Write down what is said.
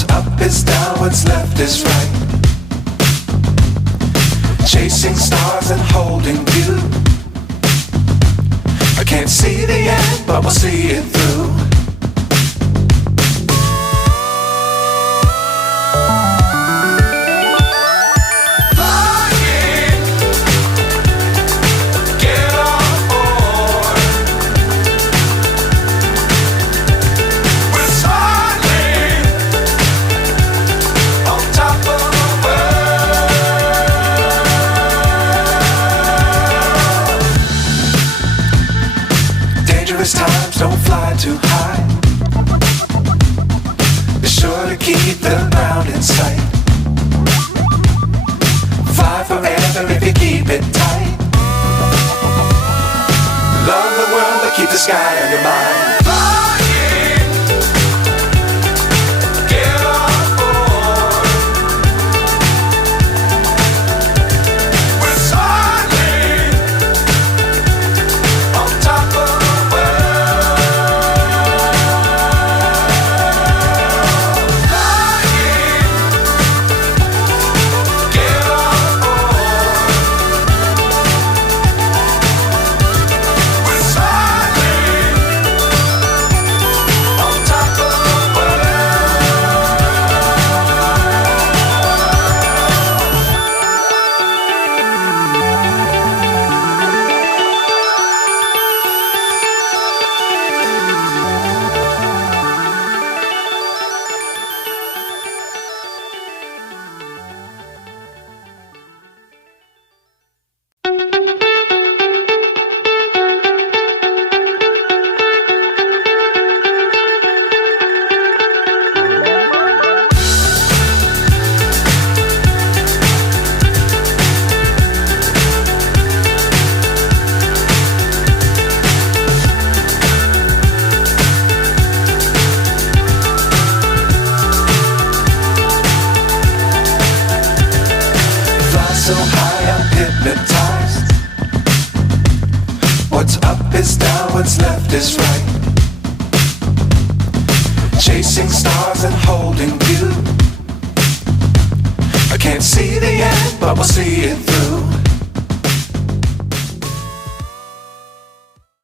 What's up is down, what's left is right. Chasing stars and holding you. I can't see the end, but we'll see it through. Times don't fly too high. Be sure to keep the ground in sight. Fly forever if you keep it tight. Love the world but keep the sky on your mind. So high I'm hypnotized. What's up is down, what's left is right. Chasing stars and holding you. I can't see the end, but we'll see it through.